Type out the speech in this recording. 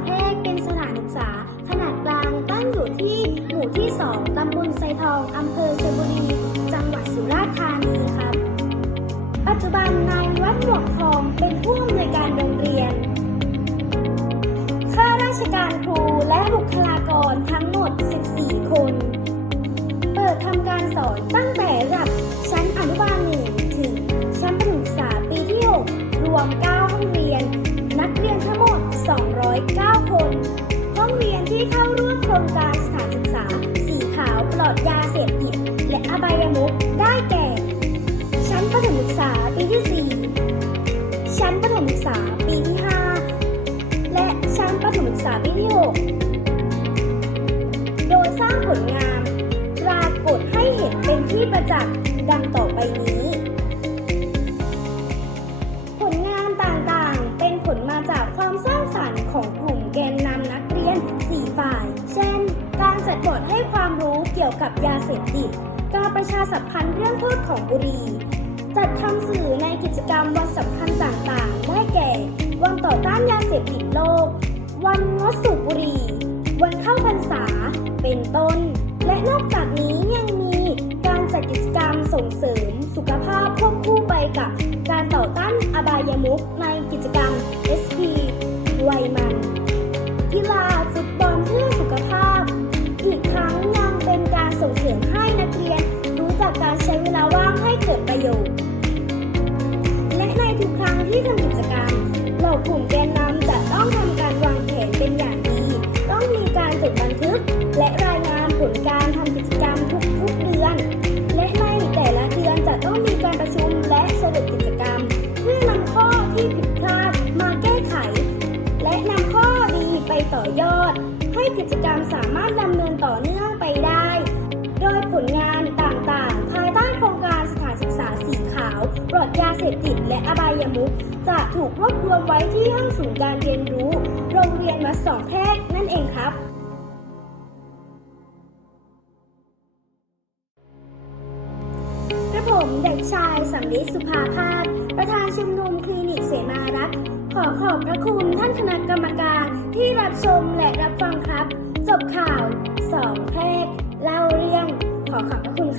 องแพรกเป็นสถานศึกษา ขนาดกลางตั้งอยู่ที่หมู่ที่ 2 ตำบลไซทองอำเภอเชียงบุรี จังหวัดสุราษฎร์ธานีครับ ปัจจุบันนายวิวัฒน์หมวกทองเป็นผู้อำนวยการโรงเรียน ข้าราชการครูและบุคลากรทั้งหมด 14 คน เปิดทำการสอนตั้งแต่ระดับชั้นอนุบาล งการสถานศึกษา สีขาวปลอดยาเสพติด และอบายมุขได้แก่ ชั้นประถมศึกษาปีที่ 4 ชั้นประถมศึกษาปีที่ 5 และชั้นประถมศึกษาปีที่ 6 โดยสร้างผลงานปรากฏให้เห็นเป็นที่ประจักษ์ ยวกับยาเสพติดการประชาสัมพันธ์เรื่องโทษของบุหรี่จัดทำสื่อในกิจกรรมวันสำคัญต่างๆ ได้แก่ วันต่อต้านยาเสพติดโลก วันงดสูบบุหรี่ วันเข้าพรรษา เป็นต้น และนอกจากนี้ยังมีการจัดกิจกรรมส่งเสริมสุขภาพควบคู่ไปกับ กลุ่มแกนนำจะต้องทำการวางแผนเป็นอย่างดี ต้องมีการจดบันทึก และรายงานผลการทำกิจกรรมทุกๆเดือน และในแต่ละเดือนจะต้องมีการประชุมและสรุปกิจกรรม เพื่อนำข้อที่ผิดพลาดมาแก้ไข และนำข้อดีไปต่อยอด กรวบรวมไว้ที่ห้องศูนย์การเรียนรู้ โรงเรียนวัดสองแพรกนั่นเองครับกระผมเด็กชายสำลิดสุภาพาสประธานชุมนุมคลินิกเสมารักษ์ขอขอบพระคุณท่านคณะกรรมการที่รับชมและรับฟังครับ จบข่าวสองแพรกเล่าเรื่องขอขอบพระคุณ